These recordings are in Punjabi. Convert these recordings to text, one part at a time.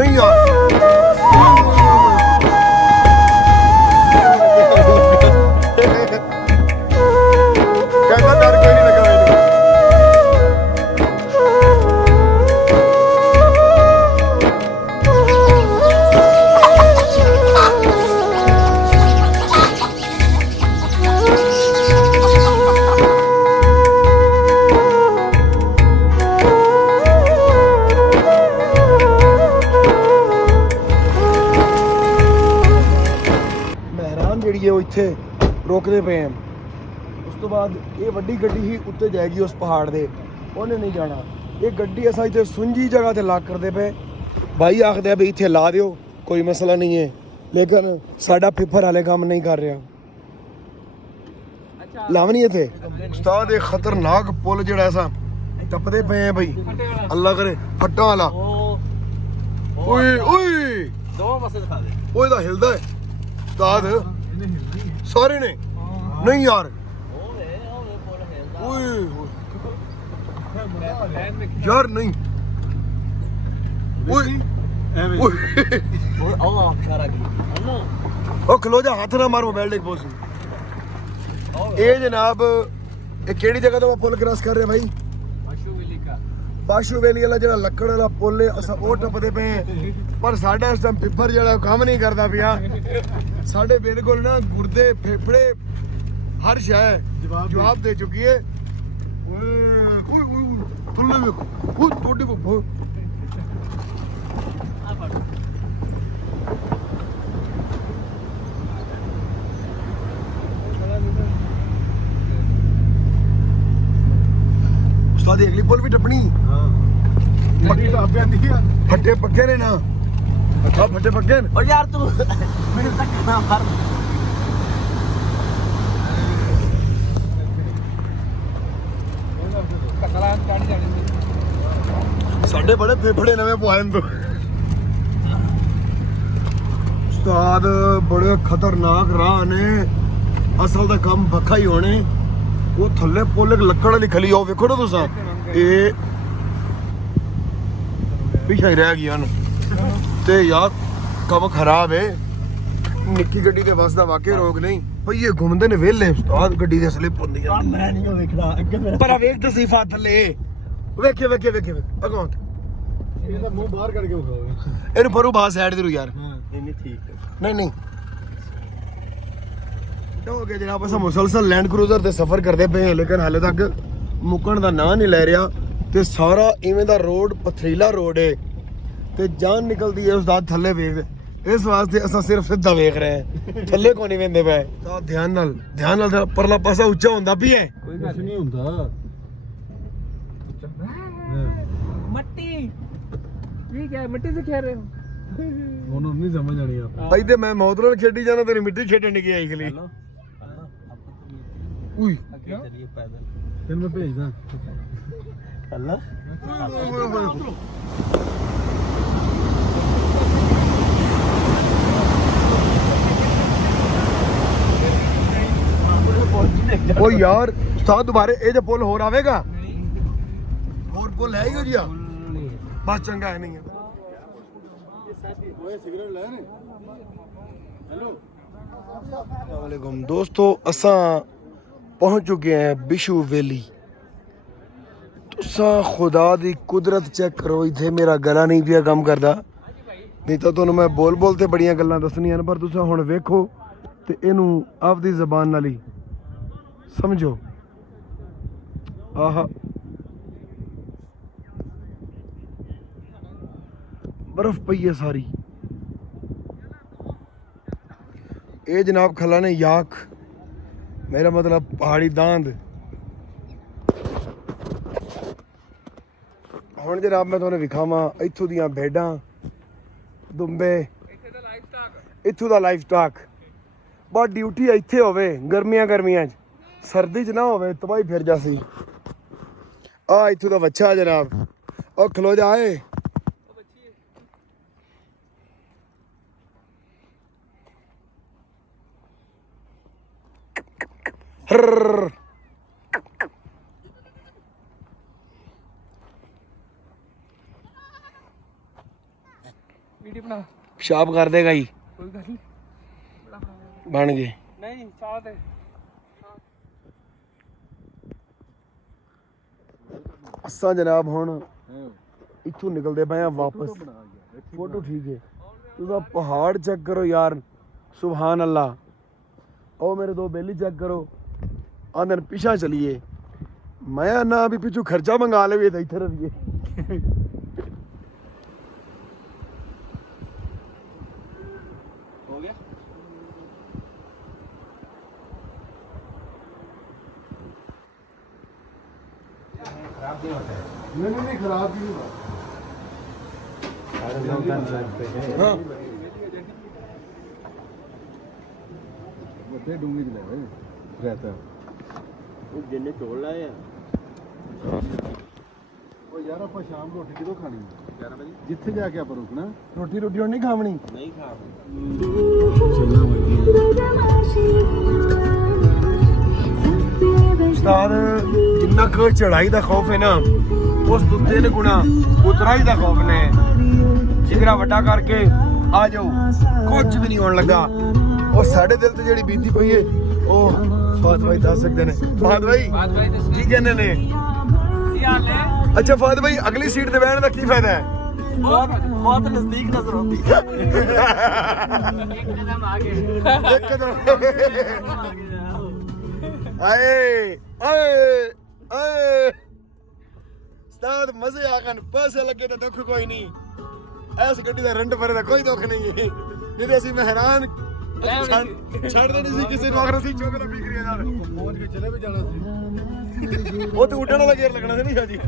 नहीं यार कहता डर कोई नहीं लगा मैंने ਮਹਿਰਾਨ ਜਿਹੜੀ ਹੈ ਉਹ ਇੱਥੇ ਰੋਕਦੇ ਪਏ ਹਨ ਉਸ ਤੋਂ ਬਾਅਦ ਇਹ ਵੱਡੀ ਗੱਡੀ ਹੀ ਉੱਤੇ ਜਾਏਗੀ ਉਸ ਪਹਾੜ ਦੇ ਉਹਨੇ ਨਹੀਂ ਜਾਣਾ ਇਹ ਗੱਡੀ ਅਸਾਂ ਇੱਥੇ ਸੁੰਜੀ ਜਗ੍ਹਾ ਤੇ ਲਾਕ ਕਰਦੇ ਪਏ ਭਾਈ ਆਖਦੇ ਆ ਵੀ ਇੱਥੇ ਲਾ ਦਿਓ ਕੋਈ ਮਸਲਾ ਨਹੀਂ ਹੈ ਲੇਕਿਨ ਸਾਡਾ ਫਿਫਰ ਹਾਲੇ ਕੰਮ ਨਹੀਂ ਕਰ ਰਿਹਾ ਲਾਵਣੀ ਇੱਥੇ ਉਸਤਾਦ ਇਹ ਖਤਰਨਾਕ ਪੁਲ ਜਿਹੜਾ ਅਸਾਂ ਟੱਪਦੇ ਪਏ ਆ ਬਈ ਅੱਲਾ ਕਰੇ ਫੱਟਾਂ ਵਾਲਾ ਓਏ ਓਏ ਦੋ ਮਸੇ ਦਿਖਾ ਦੇ ਓਏ ਦਾ ਹਿਲਦਾ ਹੈ ਉਸਤਾਦ ਸਾਰੇ ਨੇ ਨਹੀਂ ਯਾਰ ਓਏ ਯਾਰ ਨਹੀਂ ਓਏ ਓਏ ਉਹ ਖਰਾ ਗਈ ਉਹ ਖਲੋ ਜਾ ਹੱਥ ਨਾ ਮਾਰ ਮੋਬਾਈਲ ਦੇ ਪੋਸ ਇਹ ਜਨਾਬ ਇਹ ਕਿਹੜੀ ਜਗ੍ਹਾ ਤੋਂ ਪੁਲ ਕ੍ਰਾਸ ਕਰ ਰਹੇ ਭਾਈ ਬਾਸ਼ੂ ਵੇਲੀ ਵਾਲਾ ਜਿਹੜਾ ਲੱਕੜ ਵਾਲਾ ਪੁਲ ਹੈ ਅਸਾਂ ਉਹ ਟੱਪਦੇ ਪਏ ਹਾਂ ਪਰ ਸਾਡਾ ਇਸ ਟਾਈਮ ਪਿੱਪਰ ਜਿਹੜਾ ਕੰਮ ਨਹੀਂ ਕਰਦਾ ਪਿਆ ਸਾਡੇ ਬਿਲਕੁਲ ਨਾ ਗੁਰਦੇ ਫੇਫੜੇ ਹਰ ਸ਼ੈ ਜਵਾਬ ਦੇ ਚੁੱਕੀ ਹੈ ਓਏ ਓਏ ਓਏ ਥੱਲੇ ਵੇਖੋ ਉਹ ਟੋਡੀ ਕੋ ਉਸਤਾਦ ਅਗਲੀ ਪੁਲ ਵੀ ਟੱਪਣੀ ਹਾਂ ਪੱਕੀ ਟੱਪ ਜਾਂਦੀ ਆ ਫੱਟੇ ਪੱਕੇ ਨੇ ਨਾ ਅੱਛਾ ਫੱਟੇ ਪੱਕੇ ਨੇ ਓ ਯਾਰ ਤੂੰ ਮੈਨੂੰ ਤੱਕ ਨਾ ਮਾਰ ਕਸਲਾ ਚੜ ਜਾਣੀ ਸਾਡੇ ਬੜੇ ਫੇਫੜੇ ਨਵੇਂ ਪਵਾਏ ਨੇ ਉਸਤਾਦ ਬੜੇ ਖਤਰਨਾਕ ਰਾਹ ਨੇ ਅਸਲ ਦਾ ਕੰਮ ਵੱਖਾ ਹੀ ਹੋਣੇ ਉਹ ਥੱਲੇ ਪੁੱਲ ਇੱਕ ਲੱਕੜ ਵਾਲੀ ਖਲੀ ਉਹ ਵੇਖੋ ਨਾ ਤੁਸੀਂ ਇਹ ਪਿੱਛੇ ਰਹਿ ਗਿਆ ਨਾ ਤੇ ਯਾਰ ਕੰਮ ਖਰਾਬ ਹੈ ਨਿੱਕੀ ਗੱਡੀ ਦੇ ਵਸ ਦਾ ਵਾਕਿਆ ਰੋਕ ਨਹੀਂ ਭਈ ਇਹ ਘੁੰਮਦੇ ਨੇ ਵਿਹਲੇ ਉਸਤਾਦ ਗੱਡੀ ਦੇ ਸਲਿੱਪ ਹੁੰਦੀ ਆ ਮੈਂ ਨਹੀਂ ਵੇਖਦਾ ਅੱਗੇ ਮੇਰਾ ਪਰ ਵੇਖ ਤਸੀਫਾ ਥੱਲੇ ਵੇਖੇ ਵੇਖੇ ਵੇਖੇ ਅਗਾਂ ਇਹਦਾ ਮੂੰਹ ਬਾਹਰ ਕੱਢ ਕੇ ਵਿਖਾਓ ਇਹਨੂੰ ਫਰੂ ਬਾਹਰ ਸਾਈਡ ਦੇ ਰੂ ਯਾਰ ਹਾਂ ਇੰਨੀ ਠੀਕ ਹੈ ਨਹੀਂ ਨਹੀਂ ਹੋ ਗਿਆ ਜਨਾਬ ਅਸਾਂ ਮੁਸਲਸਲ ਲੈਂਡ ਕਰੂਜ਼ਰ ਤੇ ਸਫ਼ਰ ਕਰਦੇ ਪਏ ਹਾਂ ਲੇਕਿਨ ਹਾਲੇ ਤੱਕ ਮੁੱਕਣ ਦਾ ਨਾਂ ਨਹੀਂ ਲੈ ਰਿਹਾ ਤੇ ਸਾਰਾ ਇਵੇਂ ਦਾ ਰੋਡ ਪਥਰੀਲਾ ਰੋਡ ਹੈ ਤੇ ਜਾਨ ਨਿਕਲਦੀ ਹੈ ਉਸਦਾ ਥੱਲੇ ਵੇਖ ਇਸ ਵਾਸਤੇ ਅਸਾਂ ਸਿਰਫ ਸਿੱਧਾ ਵੇਖ ਰਹੇ ਹਾਂ ਥੱਲੇ ਕੋ ਨਹੀਂ ਵੇਂਦੇ ਪਏ ਤਾਂ ਧਿਆਨ ਨਾਲ ਪਰਲਾ ਪਾਸਾ ਉੱਚਾ ਹੁੰਦਾ ਵੀ ਹੈ ਕੋਈ ਕੁਝ ਨਹੀਂ ਹੁੰਦਾ ਮਿੱਟੀ ਠੀਕ ਹੈ ਮਿੱਟੀ ਸੇ ਖੇਡ ਰਹੇ ਹੋ ਉਹਨੂੰ ਨਹੀਂ ਸਮਝ ਆਣੀ ਆ ਭਾਈ ਤੇ ਮੈਂ ਮੌਤ ਨਾਲ ਖੇਡੀ ਜਾਣਾ ਤੇਰੀ ਮਿੱਟੀ ਖੇਡਣ ਨਹੀਂ ਗਿਆ ਇਕਲੀ ਉਈ ਚਲਿਏ ਪੈਦਲ ਤੈਨੂੰ ਮੈਂ ਭੇਜਦਾ ਅੱਲਾ ਓ ਯਾਰ ਉਸਤਾਦ ਦੁਬਾਰੇ ਇਹ ਜੇ ਪੁੱਲ ਹੋਰ ਆਵੇਗਾ ਹੋਰ ਪੁੱਲ ਹੈ ਹੀ ਜੀ ਆ ਬਸ ਚੰਗਾ ਹੈ ਨਹੀਂ अस्सलामुअलैकुम दोस्तों असां पहुंच चुके हैं बिशू वैली तुसा खुदा दी कुदरत चेक करो इत्थे मेरा गला नहीं पिया कम करदा नहीं तो तुहानू मैं बोल ते बड़ियां गल्लां दसनियां ने पर तुसा हुण वेखो ते इनू आपदी ज़बान नाल ही समझो आहा बर्फ पई है सारी ये जनाब खला ने याक मेरा मतलब पहाड़ी दांद हुण जनाब मैं तुहानू विखावां इत्थों दियां भेडां दुंबे इत्थों दा लाइफ स्टॉक बस ड्यूटी इत्थे होवे गर्मियां च सर्दी च ना होवे तबाही फिर जासी आ इत्थों दा बच्चा जनाब ओ खलो जा आए ਵੀਡੀਓ ਬਣਾ ਪਿਸ਼ਾਬ ਕਰ ਦੇਗਾ ਜੀ ਕੋਈ ਗੱਲ ਨਹੀਂ ਬਣ ਗਏ ਨਹੀਂ ਚਾਹ ਤੇ ਅਸਾਂ ਜਨਾਬ ਹੁਣ ਇੱਥੋਂ ਨਿਕਲਦੇ ਪਏ ਆ ਵਾਪਸ ਫੋਟੋ ਠੀਕ ਹੈ ਤੁਸੀਂ ਪਹਾੜ ਚੈੱਕ ਕਰੋ ਯਾਰ ਸੁਭਾਨ ਅੱਲਾ ਉਹ ਮੇਰੇ ਦੋ ਬੇਲੀ ਚੈੱਕ ਕਰੋ ਆਂਦੇ ਪਿਛਾ ਚਲੀਏ ਮੈਂ ਨਾ ਵੀ ਪਿੱਛੋਂ ਖਰਚਾ ਮੰਗਾ ਲਵੇ ਤਾਂ ਇੱਥੇ ਰਹੀਏ ਹੋ ਗਿਆ नहीं खराब भी नहीं हाँ ਵੱਡੇ ਡੂੰਗੀ ਚ ਲੈ ਵੇ ਰਹਿਤਾ जिन्हें तोड़ लाए ਉਹ ਯਾਰ ਆਪਾਂ ਸ਼ਾਮ ਰੋਟੀ ਕਿਦੋਂ ਖਾਣੀ 11 ਵਜੇ ਜਿੱਥੇ ਜਾ ਕੇ ਆਪਾਂ ਰੁਕਣਾ ਰੋਟੀ ਰੋਟੀ ਹੁਣ ਨਹੀਂ ਖਾਵਣੀ नहीं खा ਉਸਤਾਦ ਜਿੰਨਾ ਕੁ ਚੜਾਈ ਦਾ ਖੌਫ ਹੈ ਨਾ ਉਸ ਤੋਂ 3 ਗੁਣਾ ਉਤਰਾਈ ਦਾ ਖੌਫ ਨੇ ਜਿਗਰਾ ਵੱਡਾ ਕਰਕੇ ਆ ਜਾਓ ਕੁਝ ਵੀ ਨਹੀਂ ਹੋਣ ਲੱਗਾ ਉਹ ਸਾਡੇ ਦਿਲ ਤੇ ਜਿਹੜੀ ਬੀਤੀ ਪਈ ਏ ਉਹ ਫਾਤ ਭਾਈ ਦੱਸ ਸਕਦੇ ਨੇ ਫਾਤ ਭਾਈ ਬਾਤ ਬਾਈ ਦੱਸਣੀ ਕੀ ਕਹਿੰਦੇ ਨੇ ਕੀ ਹਾਲ ਹੈ ਅੱਛਾ ਫਾਤ ਭਾਈ ਅਗਲੀ ਸੀਟ ਤੇ ਬਹਿਣ ਦਾ ਕੀ ਫਾਇਦਾ ਹੈ ਬਹੁਤ ਨਜ਼ਦੀਕ ਨਜ਼ਰ ਆਉਂਦੀ ਇੱਕ ਕਦਮ ਆਗੇ ਇੱਕ ਕਦਮ ਆਏ ਆਏ ਆਏ ਉਸਤਾਦ ਮਜ਼ੇ ਆ ਗਏ ਪੈਸੇ ਲੱਗੇ ਤਾਂ ਦੁੱਖ ਕੋਈ ਨਹੀਂ ਐਸ ਗੱਡੀ ਦਾ ਰੈਂਟ ਭਰੇ ਦਾ ਕੋਈ ਦੁੱਖ ਨਹੀਂ ਨਹੀਂ ਤੇ ਅਸੀਂ ਮਹਿਰਾਨ ਛੱਡ ਦੇਣੀ ਸੀ ਕਿਸੇ ਨੂੰ ਅਗਰ ਅਸੀਂ ਚੋਕਲਾ ਬਿਕਰੀ ਨਾਲ ਪਹੁੰਚ ਕੇ ਚਲੇ ਵੀ ਜਾਣਾ ਸੀ ਉਹ ਤੇ ਉੱਡਣ ਵਾਲਾ ਗੇਅਰ ਲੱਗਣਾ ਸੀ ਨਹੀਂ ਸ਼ਾਜੀ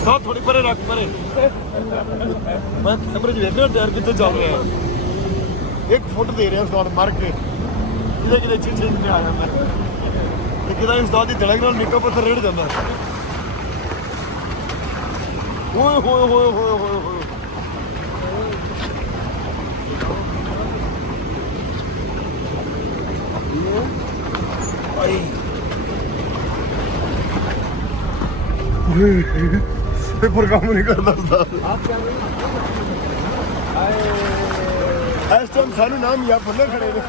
ਉਸਤਾਦ ਥੋੜੀ ਪਰੇ ਰੱਖ ਪਰੇ ਮੈਂ ਕੈਮਰੇ 'ਚ ਵੇਖ ਰਿਹਾ ਟਾਇਰ ਕਿੱਥੇ ਚੱਲ ਰਿਹਾ ਹੈ 1 ਫੁੱਟ ਦੇ ਰਿਹਾ ਉਸਤਾਦ ਮਰ ਕੇ ਕਿਤੇ ਕਿਤੇ ਚਿੰਚੇ ਨਹੀਂ ਆ ਜਾਂਦਾ ਤੇ ਕਿਤੇ ਉਸਤਾਦ ਦੀ ਧੜਕ ਨਾਲ ਨਿੱਕਾ ਪੱਥਰ ਰੇੜ ਜਾਂਦਾ ਓਏ ਹੋਏ ਹੋਏ ਹੋਏ ਹੋਏ ਹੋਏ पेपर काम नहीं करता इस टाइम सानू नाम या भुल्ले खड़े ने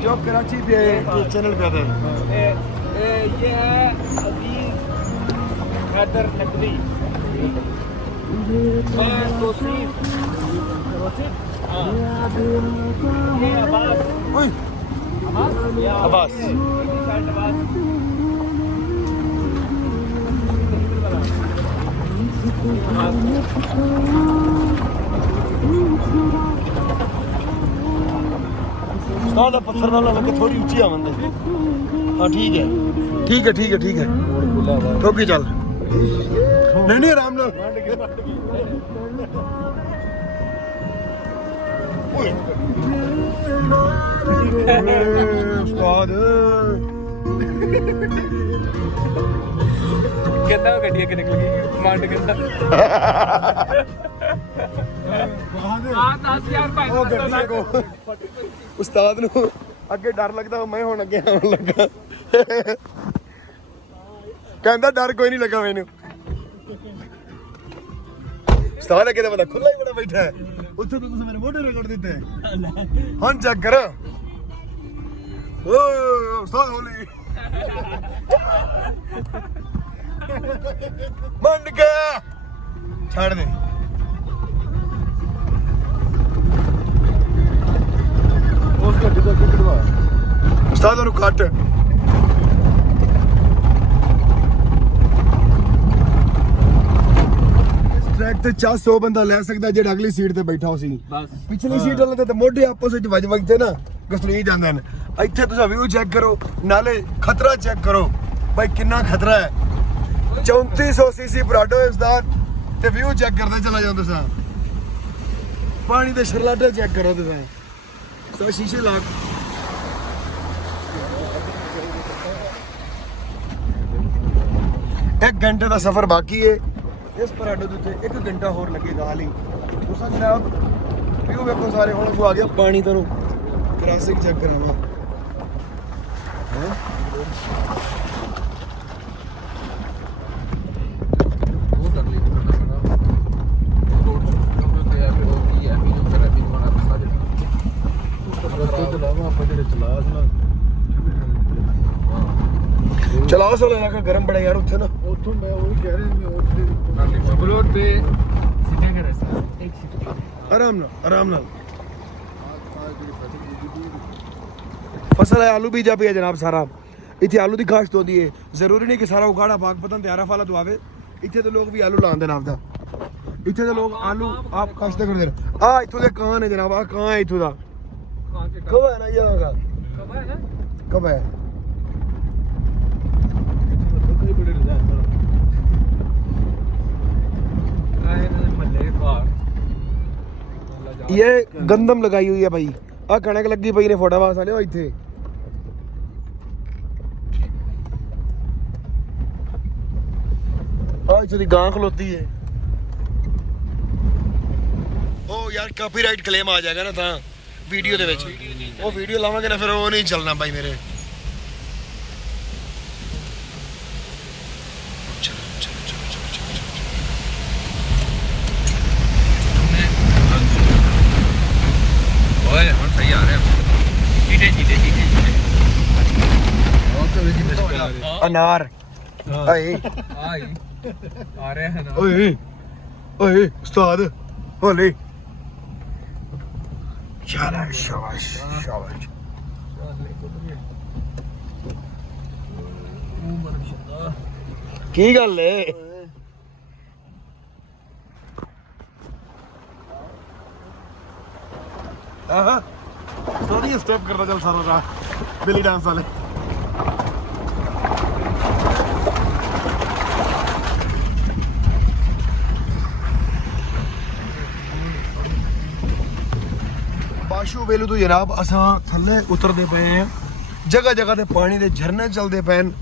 जो कराची पे चैनल पे आता है ये है अजीज हैदर नकवी मैं तौसीफ हाँ ये अब्बास ओए अब्बास सादा पत्थर नाल लगे थोड़ी ऊंची आवन दे हां ठीक है ठीक है ठीक है ठीक है ठोकी चल नहीं नहीं आराम नाल ओए उस्ताद कहता है गड्डियां के निकल गई कमांड करता हाँ 10,000 भाई ਉਹ ਗੱਡੀ ਕੋ ਉਸਤਾਦ ਨੂੰ ਅੱਗੇ ਡਰ ਲੱਗਦਾ ਮੈਂ ਹੁਣ ਅੱਗੇ ਆਉਣ ਲੱਗਾ ਕਹਿੰਦਾ ਡਰ ਕੋਈ ਨਹੀਂ ਲੱਗਾ ਮੈਨੂੰ ਉਸਤਾਦ ਅੱਗੇ ਤਾਂ ਬੰਦਾ ਖੁੱਲਾ ਹੀ ਬੜਾ ਬੈਠਾ ਹੈ ਉੱਥੇ ਤਾਂ ਤੁਸੀਂ ਮੇਰੇ ਮੋਢੇ ਰਗੜ ਦਿੱਤੇ ਹੁਣ ਚੈੱਕ ਕਰ ਓ ਉਸਤਾਦ ਹੋਲੀ ਮੰਡ ਗਿਆ ਛੱਡ ਦੇ ਉਸ ਗੱਡੀ ਦਾ ਕੀ ਕਢਵਾ ਉਸਤਾਦ ਨੂੰ ਕੱਟ ਬੈਕ ਤੇ 400 ਬੰਦਾ ਲੈ ਸਕਦਾ ਜਿਹੜਾ ਅਗਲੀ ਸੀਟ ਤੇ ਬੈਠਾ ਹੋ ਸੀ ਬਸ ਪਿਛਲੀ ਸੀਟ ਵਾਲੇ ਤੇ ਮੋਢੇ ਆਪਸ ਵਿੱਚ ਵੱਜ ਵੱਜਦੇ ਨਾ ਗਸਲੀ ਜਾਂਦੇ ਨੇ ਇੱਥੇ ਤੁਸੀਂ ਵਿਊ ਚੈੱਕ ਕਰੋ ਨਾਲੇ ਖਤਰਾ ਚੈੱਕ ਕਰੋ ਭਾਈ ਕਿੰਨਾ ਖਤਰਾ ਹੈ 3400 ਸੀਸੀ ਪਰਾਡੋ ਇਸ ਦਾ ਤੇ ਵਿਊ ਚੈੱਕ ਕਰਦੇ ਚਲਾ ਜਾਓ ਤੁਸੀਂ ਪਾਣੀ ਦੇ ਸ਼ਰਲਾਟੇ ਚੈੱਕ ਕਰੋ ਤੁਸੀਂ ਸਾ ਸ਼ੀਸ਼ੇ ਲਾ 1 ਘੰਟੇ ਦਾ ਸਫ਼ਰ ਬਾਕੀ ਹੈ ਇਸ ਪਰਾਡੋ ਦੇ ਉੱਤੇ 1 ਘੰਟਾ ਹੋਰ ਲੱਗੇਗਾ ਹਾਲੀ ਤੁਸੀਂ ਜਨਾਬ ਵਿਊ ਵੇਖੋ ਸਾਰੇ ਹੁਣ ਕੋ ਆ ਗਿਆ ਪਾਣੀ ਤਰੋ ਕ੍ਰਾਸਿੰਗ ਚੈੱਕ ਕਰਾਵਾ ਚਲਾਓ ਸੋ ਲੈਣਾ ਗਰਮ ਬੜਾ ਯਾਰ ਉੱਥੇ ਨਾ ਉੱਥੋਂ ਮੈਂ ਉਹ ਕਹਿ ਰਿਹਾ ਮੈਂ ਉੱਥੇ ਬਲੋਟ पे सीधा का रास्ता एक सीट आराम नाल फसल है आलू बीजा पिया जनाब सारा इतने आलू की काश्त होती है जरूरी नहीं कि सारा उगाड़ा बाग पतन त्यारा फाला तो आवे इतने तो लोग भी आलू लाते जनाब दा इतने तो लोग आलू आप काश्त करते आ इतों दे कान है जनाब आ कान है इतों दा कहां से कब है ना ये होगा कब है ना कब है ਬੜੇ ਰਜ਼ਾਕ आए ना मल्ले बाहर ये गंदम लगाई हुई है भाई आ कणक लगी पई ने फोटावास वाले इतने इतों दी गां खलोती है ओ यार ਕਾਪੀਰਾਈਟ ਕਲੇਮ ਆ ਜਾਏਗਾ ਨਾ ਤਾਂ ਵੀਡੀਓ ਦੇ ਵਿੱਚ ਉਹ ਵੀਡੀਓ ਲਾਵਾਂਗੇ ਨਾ ਫਿਰ ਉਹ ਨਹੀਂ ਚੱਲਣਾ ਭਾਈ ਮੇਰੇ ओए हम सही आ रहे हैं जीते ਬਹੁਤ ਵੀ ਜਿੰਨੇ ਕਰ ਅਨਾਰ ਆਏ आई आ रहे हैं ना ਓਏ ਓਏ ਉਸਤਾਦ ਹੋਲੇ ਸ਼ਾਬਾਸ਼ ਸ਼ਾਬਾਸ਼ ਸ਼ਾਬਾਸ਼ ਕੀ ਗੱਲ ਏ ਆਹਾ ਸੋਹਣੀ ਸਟੈਪ ਕਰਦਾ ਚੱਲ ਸਾਰਾ ਰਾਹ ਬੈਲੀ ਡਾਂਸ ਵਾਲੇ ਬਾਸ਼ੂ ਵੇਲੂ ਤੋਂ ਜਨਾਬ ਅਸਾਂ ਥੱਲੇ ਉਤਰਦੇ ਪਏ ਆ ਜਗ੍ਹਾ ਜਗ੍ਹਾ ਤੇ ਪਾਣੀ ਦੇ ਝਰਨੇ ਚੱਲਦੇ ਪਏ ਨੇ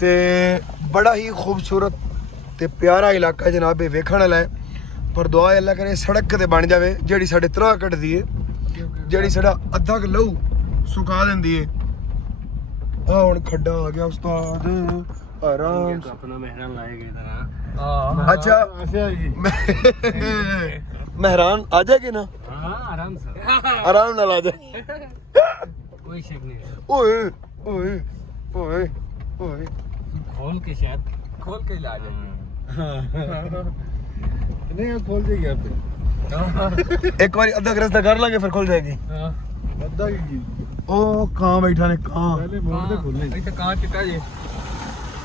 ਤੇ ਬੜਾ ਹੀ ਖੂਬਸੂਰਤ ਤੇ ਪਿਆਰਾ ਇਲਾਕਾ ਜਨਾਬ ਇਹ ਵੇਖਣ ਵਾਲਾ ਹੈ ਪਰ ਦੁਆ ਹੈ ਅੱਲਾ ਕਰੇ ਸੜਕ ਤੇ ਬਣ ਜਾਵੇ ਜਿਹੜੀ ਸਾਡੇ ਤਰਾਹ ਕੱਢਦੀ ਏ ਜਿਹੜੀ ਸਾਡਾ ਅੱਧਾ ਕਿ ਲਹੂ ਸੁਕਾ ਦਿੰਦੀ ਏ ਆ ਹੁਣ ਖੱਡਾ ਆ ਗਿਆ ਉਸਤਾਦ ਆਰਾਮ तो अपना मेहरान लाएंगे इधर हां अच्छा ਅੱਛਾ ਜੀ मेहरान आ जाएगी ना हां आराम से आराम नाल आ जाए कोई शक नहीं ओए ओए ओए ओए खोल के शायद खोल के ला जाएंगे ਨਹੀਂ ਉਹ ਖੋਲ ਜੇਗੀ ਆਪੇ एक बार अद्धा रास्ता कर लांगे फिर खुल जाएगी हां ਅੱਧਾ ਕੀ ओ कां बैठा ने कां ਪਹਿਲੇ ਮੋੜ ਤੇ ਖੋਲਣੇ इधर कहां चिट्टा जी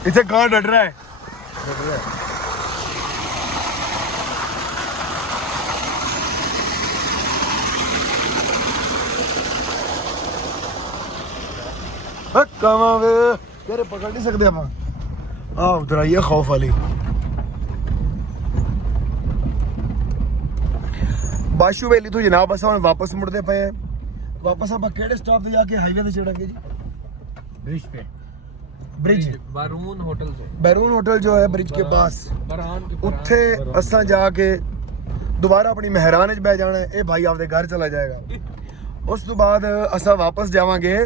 इसे कां डट रहा है कां वे तेरे पकड़ नहीं सकते ਆਪਾਂ ਆ ਉਧਰ ਆਈਏ ਖੌਫ ਵਾਲੀ ਬਾਸ਼ੂ ਵੈਲੀ ਤੋਂ ਜਨਾਬ ਅਸਾਂ ਹੁਣ ਵਾਪਸ ਮੁੜਦੇ ਪਏ ਆ ਵਾਪਸ ਆਪਾਂ ਕਿਹੜੇ ਸਟਾਪ ਤੇ ਜਾ ਕੇ ਹਾਈਵੇ ਤੇ ਚੜਾਂਗੇ ਜੀ ब्रिज पे ब्रिज बारून होटल से बैरून होटल जो है ब्रिज के पास बरहान के ਉੱਥੇ ਅਸਾਂ ਜਾ ਕੇ ਦੁਬਾਰਾ ਆਪਣੀ ਮਹਿਰਾਨ ਵਿੱਚ ਬਹਿ ਜਾਣਾ ਹੈ ਇਹ ਭਾਈ ਆਪਦੇ ਘਰ ਚਲਾ ਜਾਏਗਾ ਉਸ ਤੋਂ ਬਾਅਦ ਅਸਾਂ ਵਾਪਸ ਜਾਵਾਂਗੇ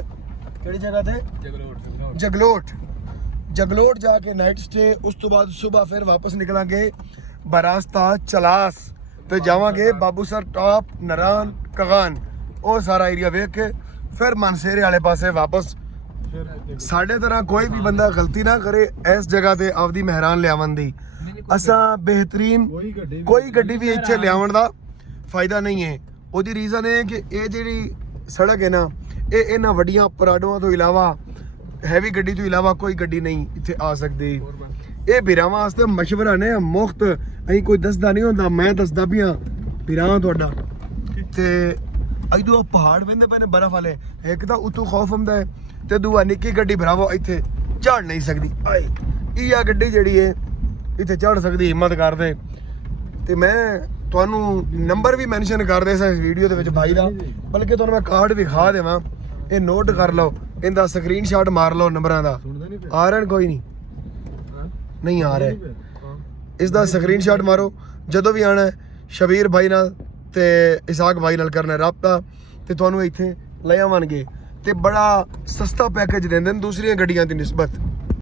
ਕਿਹੜੀ ਜਗ੍ਹਾ ਤੇ ਜਗਲੋਟ ਜਾ ਕੇ ਨਾਈਟ ਸਟੇ ਉਸ ਤੋਂ ਬਾਅਦ ਸਵੇਰ ਫਿਰ ਵਾਪਸ ਨਿਕਲਾਂਗੇ ਬਰਾਸਤਾ ਚਲਾਸ ਤੇ ਜਾਵਾਂਗੇ ਬਾਬੂਸਰ ਟਾਪ ਨਰਾਨ ਕਗਾਨ ਉਹ ਸਾਰਾ ਏਰੀਆ ਵੇਖ ਕੇ ਫਿਰ ਮਨਸੇਰੇ ਵਾਲੇ ਪਾਸੇ ਵਾਪਸ ਸਾਡੇ ਤਰ੍ਹਾਂ ਕੋਈ ਵੀ ਬੰਦਾ ਗਲਤੀ ਨਾ ਕਰੇ ਇਸ ਜਗ੍ਹਾ ਤੇ ਆਪਦੀ ਮਹਿਰਾਨ ਲਿਆਵਣ ਦੀ ਅਸਾਂ ਬਿਹਤਰੀਨ ਕੋਈ ਗੱਡੀ ਵੀ ਇੱਥੇ ਲਿਆਉਣ ਦਾ ਫਾਇਦਾ ਨਹੀਂ ਹੈ ਉਹਦੀ ਰੀਜ਼ਨ ਇਹ ਕਿ ਇਹ ਜਿਹੜੀ ਸੜਕ ਹੈ ਨਾ ਇਹ ਇਹਨਾਂ ਵੱਡੀਆਂ ਪਰਾਡੋਆਂ ਤੋਂ ਇਲਾਵਾ ਹੈਵੀ ਗੱਡੀ ਤੋਂ ਇਲਾਵਾ ਕੋਈ ਗੱਡੀ ਨਹੀਂ ਇੱਥੇ ਆ ਸਕਦੀ ਇਹ ਵੀਰਾਂ ਵਾਸਤੇ ਮਸ਼ਵਰਾ ਨੇ ਮੁਫਤ, ਅਸੀਂ ਕੋਈ ਦੱਸਦਾ ਨਹੀਂ ਹੁੰਦਾ, ਮੈਂ ਦੱਸਦਾ ਵੀ ਹਾਂ ਵੀਰਾਂ ਤੁਹਾਡਾ। ਤੇ ਇਦੋਂ ਪਹਾੜ ਵੰਦੇ ਪਏ ਨੇ ਬਰਫ਼ ਵਾਲੇ, ਇੱਕ ਤਾਂ ਉਤੋਂ ਖੌਫ ਹੁੰਦਾ ਹੈ ਤੇ ਦੂਆ ਨਿੱਕੀ ਗੱਡੀ ਭਰਾਵੋ ਇੱਥੇ ਚੜ ਨਹੀਂ ਸਕਦੀ। ਆਏ ਇਹ ਆ ਗੱਡੀ ਜਿਹੜੀ ਹੈ ਇੱਥੇ ਚੜ ਸਕਦੀ, ਹਿੰਮਤ ਕਰਦੇ। ਤੇ ਮੈਂ ਤੁਹਾਨੂੰ ਨੰਬਰ ਵੀ ਮੈਂਸ਼ਨ ਕਰ ਦੇ ਇਸ ਵੀਡੀਓ ਦੇ ਵਿੱਚ ਬਾਈ ਦਾ, ਬਲਕਿ ਤੁਹਾਨੂੰ ਮੈਂ ਕਾਰਡ ਵਿਖਾ ਦੇਵਾਂ, ਇਹ ਨੋਟ ਕਰ ਲਓ, ਇਹਦਾ ਸਕਰੀਨਸ਼ਾਟ ਮਾਰ ਲਓ ਨੰਬਰਾਂ ਦਾ। ਆ ਰਿਹਾ ਕੋਈ ਨਹੀਂ ਆ ਰਿਹਾ, ਇਸ ਦਾ ਸਕਰੀਨਸ਼ਾਟ ਮਾਰੋ। ਜਦੋਂ ਵੀ ਆਣਾ ਸ਼ਬੀਰ ਭਾਈ ਨਾਲ ਤੇ ਇਸਾਕ ਭਾਈ ਨਾਲ ਕਰਨਾ ਰਾਬਤਾ, ਤੇ ਤੁਹਾਨੂੰ ਇੱਥੇ ਲੈ ਆਵਾਂਗੇ ਤੇ ਬੜਾ ਸਸਤਾ ਪੈਕੇਜ ਦਿੰਦੇ ਨੇ ਦੂਸਰੀਆਂ ਗੱਡੀਆਂ ਦੀ ਨਿਸਬਤ।